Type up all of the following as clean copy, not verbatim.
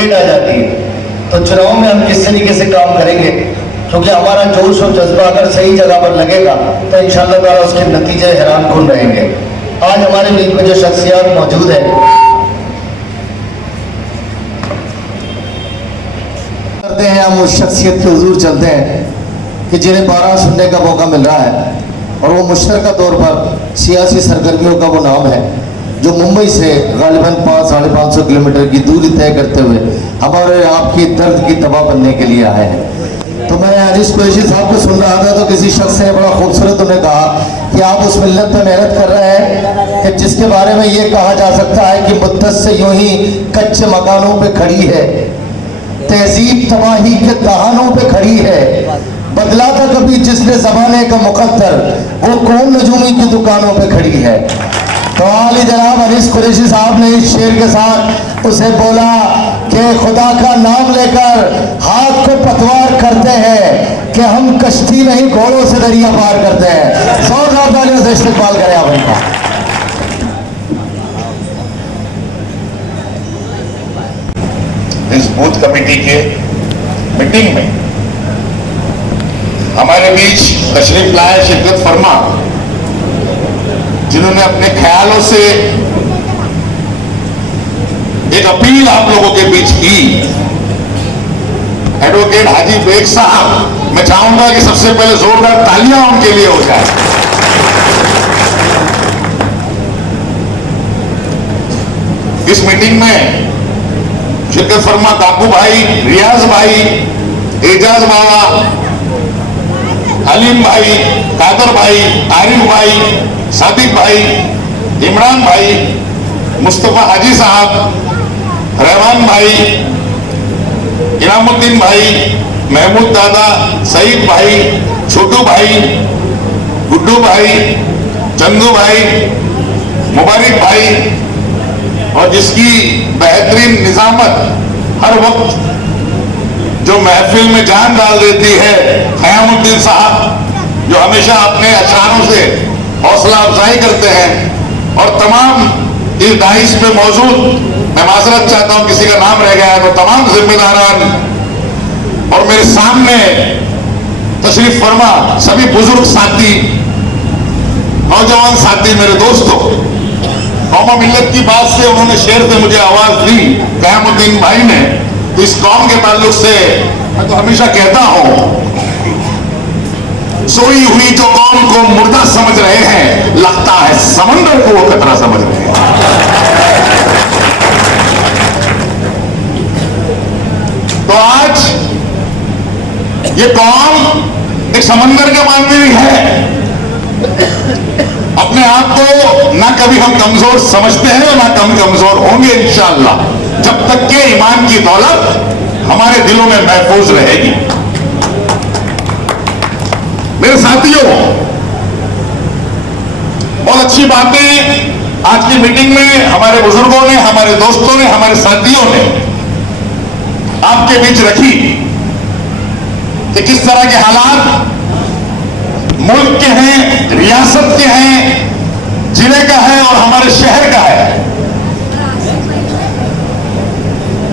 Mandate आ जाती है। तो चुनाव में हम किस तरीके से काम करेंगे, क्योंकि हमारा जोश और जज्बा अगर सही जगह पर लगेगा तो इंशाअल्लाह ताला उसके नतीजे हैरान कुन रहेंगे। आज हमारे बीच में जो शख्सियत मौजूद है, करते हैं हम उस शख्सियत के हुजूर चलते हैं कि जिन्हें 12 सुनने का मौका मिल रहा है, और वो मुश्तरका तौर पर सियासी सरगर्मियों का वो नाम है जो मुंबई से गालिबन 500-550 किलोमीटर की दूरी तय करते हुए हमारे आपकी दर्द की दवा बनने के लिए आए हैं। तो मैं अनिस कुरैशी साहब को सुन रहा था तो किसी शख्स ने बड़ा खूबसूरत उन्हें कहा कि आप उस मिल्लत पे मेहनत कर रहे हैं कि जिसके बारे में ये कहा जा सकता है कि मुद्दत से यूं ही कच्चे मकानों पे खड़ी है, तहजीब तबाही के दहानों पे खड़ी है, बदला था कभी जिसने ज़माने का मुकद्दर, वो कौन नजूमी की दुकानों पे खड़ी है। तो आली जनाब अनिस कुरैशी साहब ने इस शेर के साथ उसे बोला कि खुदा का नाम लेकर हाथ को पतवार करते हैं कि हम कश्ती नहीं घोड़ों से दरिया पार करते हैं। 100 तालियों से इस्तेमाल करें आप इनका। इस बूथ कमेटी के मीटिंग में हमारे बीच तशरीफ लाए शिरकत फरमा, जिन्होंने अपने ख्यालों से एक अपील आप लोगों के बीच की। एडवोकेट हाजी बेग साहब, मैं चाहूंगा कि सबसे पहले जोरदार तालियां उनके लिए हो जाए। इस मीटिंग में शिरकत फरमा काकू भाई, रियाज भाई, एजाज बाबा, हलीम भाई, कादर भाई, आरिफ भाई, सादिक भाई, इमरान भाई, मुस्तफा हाजी साहब, रहमान भाई, इनामुद्दीन भाई, महमूद दादा, सईद भाई, छोटू भाई, गुड्डू भाई, चंदू भाई, मुबारक भाई, और जिसकी बेहतरीन निजामत हर वक्त जो महफिल में जान डाल देती है, क़यामुद्दीन साहब, जो हमेशा अपने अशारों से हौसला अफजाई करते हैं। और तमाम इस डाइस पे मौजूद, मैं माजरत चाहता हूं किसी का नाम रह गया है, तो तमाम जिम्मेदारान और मेरे सामने तशरीफ फरमा सभी बुजुर्ग साथी, नौजवान साथी, मेरे दोस्तों, कौम मिल्लत की बात से उन्होंने शेर से मुझे आवाज दी क़यामुद्दीन भाई ने। तो इस कौम के ताल्लुक से मैं तो हमेशा कहता हूं, सोई हुई जो कौम को मुर्दा समझ रहे हैं, लगता है समंदर को वो खतरा समझ रहे हैं। तो आज ये कौम एक समंदर के मानवी है। अपने आप को ना कभी हम कमजोर समझते हैं और ना कम कमजोर होंगे इंशाअल्लाह, जब तक के ईमान की दौलत हमारे दिलों में महफूज रहेगी। मेरे साथियों, बहुत अच्छी बातें आज की मीटिंग में हमारे बुजुर्गों ने, हमारे दोस्तों ने, हमारे साथियों ने आपके बीच रखी कि किस तरह के हालात मुल्क के हैं, रियासत के हैं, जिले का है और हमारे शहर का है।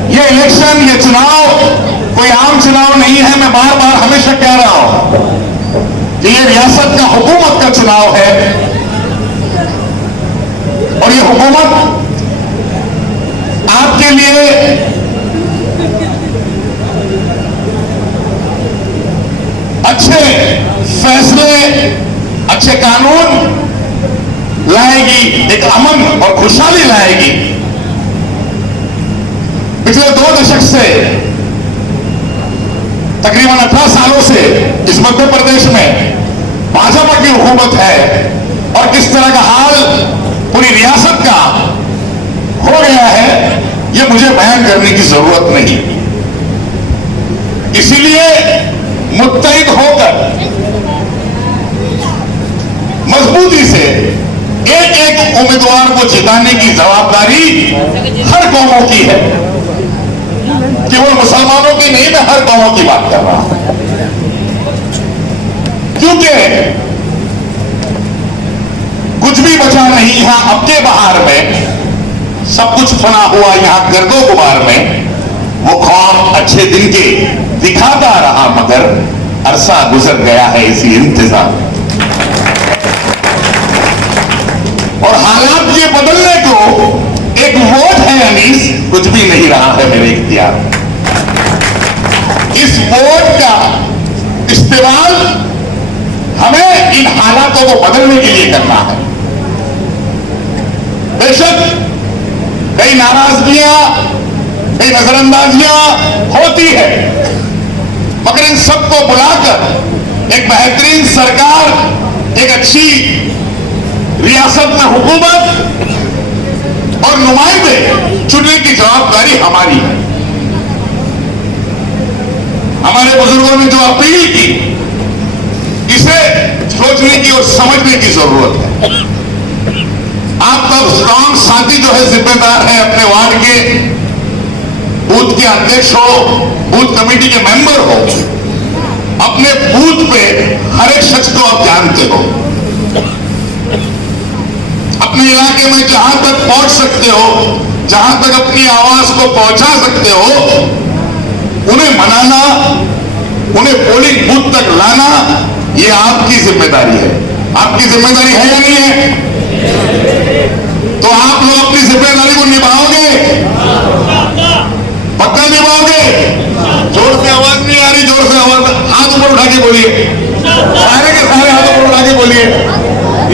ये इलेक्शन, ये चुनाव कोई आम चुनाव नहीं है। मैं बार बार हमेशा कह रहा हूं कि ये रियासत का, हुकूमत का चुनाव है, और ये हुकूमत आपके लिए अच्छे फैसले, अच्छे कानून लाएगी, एक अमन और खुशहाली लाएगी। पिछले 2 दशक से, तकरीबन 18 सालों से इस मध्य प्रदेश में भाजपा की हुकूमत है, और किस तरह का हाल पूरी रियासत का हो गया है, यह मुझे बयान करने की जरूरत नहीं। इसीलिए मुत्तहिद होकर मजबूती से एक एक उम्मीदवार को जिताने की जवाबदारी हर कौमों की है। केवल मुसलमानों की नहीं, मैं हर कौमों की बात कर रहा हूं, क्योंकि कुछ भी बचा नहीं यहां अब के बहार में, सब कुछ फना हुआ यहां गर्दो गुबार में। 5-6 दिन के दिखाता रहा, मगर अरसा गुजर गया है इसी इंतजार। और हालात ये बदलने को एक वोट है अनीस, कुछ भी नहीं रहा है मेरे इख्तियार। इस वोट का इस्तेमाल हमें इन हालातों को बदलने के लिए करना है। बेशक कई नाराजगियां, कई नजरअंदाजियां होती है, मगर इन सबको बुलाकर एक बेहतरीन सरकार, एक अच्छी रियासत में हुकूमत और नुमाइंदे चुनने की जवाबदारी हमारी है। हमारे बुजुर्गों ने जो अपील की, इसे सोचने की और समझने की जरूरत है। आप तमाम साथी जो है जिम्मेदार है, अपने वार्ड के बूथ के अध्यक्ष हो, बूथ कमेटी के मेंबर हो, अपने बूथ पे हर एक शख्स को आप जानते हो। अपने इलाके में जहां तक पहुंच सकते हो, जहां तक अपनी आवाज को पहुंचा सकते हो, उन्हें मनाना, उन्हें पोलिंग बूथ तक लाना, ये आपकी जिम्मेदारी है। आपकी जिम्मेदारी है या नहीं है? तो आप लोग अपनी जिम्मेदारी को निभाओगे? पक्का निभाओगे? जोर से आवाज नहीं आ रही, जोर से आवाज, हाथ ऊपर उठा के बोलिए, सारे के सारे हाथ ऊपर उठा के बोलिए।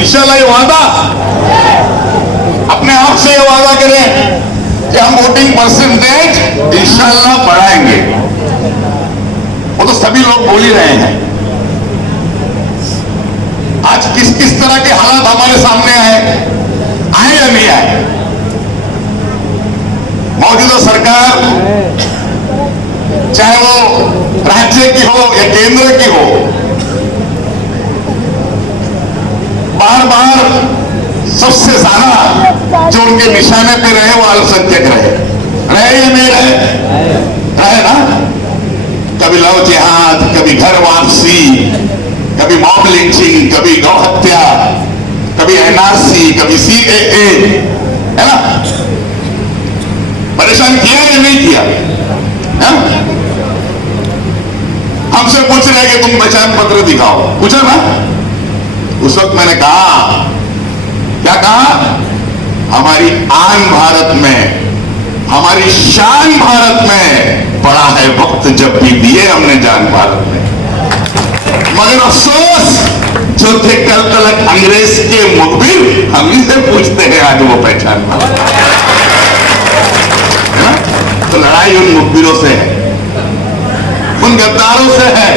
इंशाल्लाह ये वादा, अपने आप से ये वादा करें कि हम वोटिंग परसेंटेज इंशाल्लाह बढ़ाएंगे। वो तो सभी लोग बोल ही रहे हैं। आज किस किस तरह के हालात हमारे सामने आए या नहीं आए? मौजूदा सरकार, चाहे वो राज्य की हो या केंद्र की हो, बार बार सबसे ज्यादा जो उनके निशाने पे रहे वो अल्पसंख्यक रहे या नहीं रहे ना? कभी लव जिहाद, कभी घर वापसी, कभी मॉब लिंचिंग, कभी गौ हत्या, कभी एनआरसी, कभी सीएए, है ना? परेशान किया या नहीं किया? हमसे पूछ रहे कि तुम पहचान पत्र दिखाओ, पूछा ना? उस वक्त मैंने कहा, क्या कहा? हमारी आन भारत में, हमारी शान भारत में पड़ा है वक्त जब भी दिए हमने जान भारत में। मगर अफसोस, जो थे कल तलक अंग्रेज के मुखबिर, हम ही से पूछते हैं आज वो पहचान भारत है ना? तो लड़ाई उन मुखबिरों से है, उन गद्दारों से है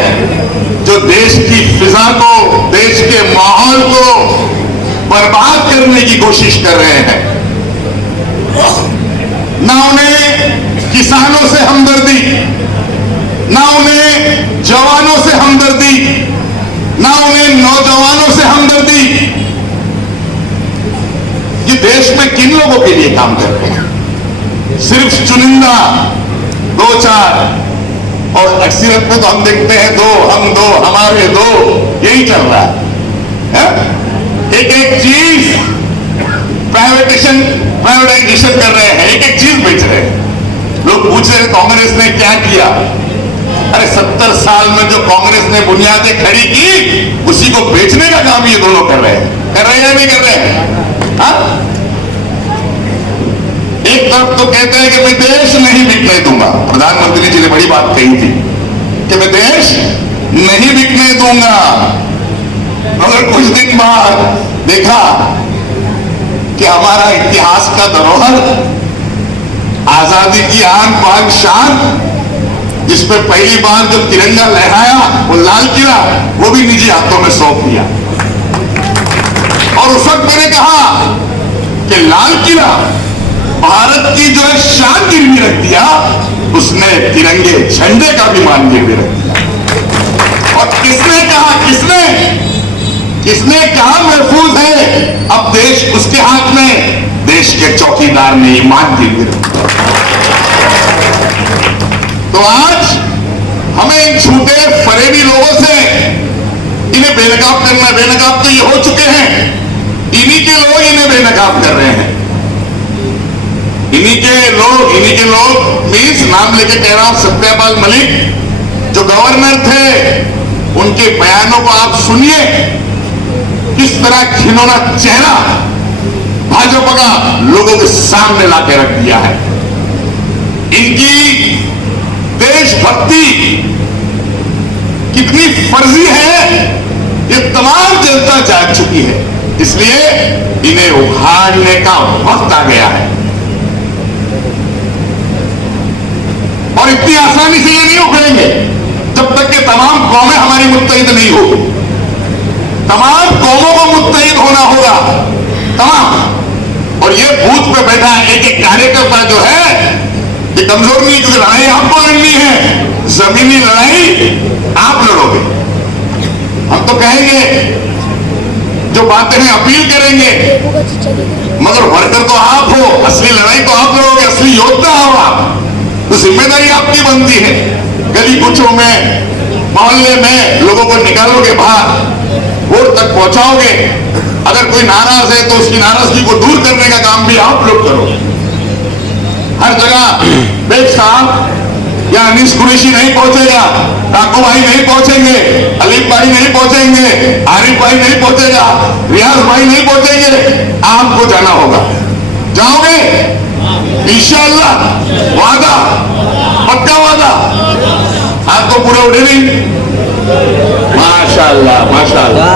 जो देश की फिजा को, देश के माहौल को बर्बाद करने की कोशिश कर रहे हैं। ना उन्हें किसानों से हमदर्दी, ना उन्हें जवानों से हमदर्दी, ना उन्हें नौजवानों से हमदर्दी। ये देश में किन लोगों के लिए काम कर रहे हैं? सिर्फ चुनिंदा 2-4, और अक्सरियत में तो हम देखते हैं 2 हम 2 हमारे 2, यही चल रहा है? एक एक चीज प्राइवेटाइजेशन कर रहे हैं, एक एक चीज बेच रहे हैं। लोग पूछ रहे हैं कांग्रेस ने क्या किया? अरे 70 साल में जो कांग्रेस ने बुनियादें खड़ी की, उसी को बेचने का काम ये दोनों कर रहे हैं या नहीं कर रहे हैं? हाँ? एक तरफ तो कहते हैं कि मैं देश नहीं बिकने दूंगा, प्रधानमंत्री जी ने बड़ी बात कही थी कि मैं देश नहीं बिकने दूंगा, मगर कुछ दिन बाद देखा कि हमारा इतिहास का धरोहर, आजादी की आन बान शान, जिसपे पहली बार जब तिरंगा लहराया, वो लाल किला, वो भी निजी हाथों में सौंप दिया। और उस वक्त मैंने कहा कि लाल किला भारत की जो है शान गिरवी रख दिया, उसने तिरंगे झंडे का भी मान गिरवी रख दिया। और किसने कहा महफूज है अब देश उसके हाथ में? देश के चौकीदार ने ईमान गिरवी रख दिया। तो आज हमें इन झूठे फरेबी लोगों से इन्हें बेनकाब करना, बेनकाब तो ये हो चुके हैं, इन्हीं के लोग इन्हें बेनकाब कर रहे हैं। इन्हीं के लोग मीन्स नाम लेके कह रहा हूं, सत्यपाल मलिक जो गवर्नर थे, उनके बयानों को आप सुनिए, किस तरह घिनौना चेहरा भाजपा का लोगों के सामने लाके रख दिया है। इनकी देशभक्ति कितनी फर्जी है ये तमाम जनता जान चुकी है, इसलिए इन्हें उखाड़ने का वक्त आ गया है। और इतनी आसानी से ये नहीं उखड़ेंगे जब तक कि तमाम कौमें हमारी मुत्तहिद नहीं होगी। तमाम कौमों को मुत्तहिद होना होगा, तमाम। और ये बूथ पे बैठा एक एक कार्यकर्ता जो है ये कमजोर नहीं, क्योंकि लड़ाई आपको लड़नी है, जमीनी लड़ाई आप लड़ोगे। हम तो कहेंगे जो बातें हैं, अपील करेंगे, मगर वर्कर तो आप हो, असली लड़ाई तो आप लड़ोगे, असली योद्धा हो आप, तो जिम्मेदारी आपकी बनती है। गली कुचों में, मोहल्ले में लोगों को निकालोगे बाहर, वोट तक पहुंचाओगे। अगर कोई नाराज है तो उसकी नाराजगी को दूर करने का काम भी आप लोग करोगे। हर जगह बेग साहब या अनीस कुरैशी नहीं पहुंचेगा, काकू भाई नहीं पहुंचेंगे, अलीफ भाई नहीं पहुंचेंगे, आरिफ भाई नहीं पहुंचेगा, रियाज भाई नहीं पहुंचेंगे, आपको जाना होगा। जाओगे इंशाअल्लाह, वादा, पक्का वादा। आपको पूरा उठे नहीं? माशाअल्लाह, माशाअल्लाह।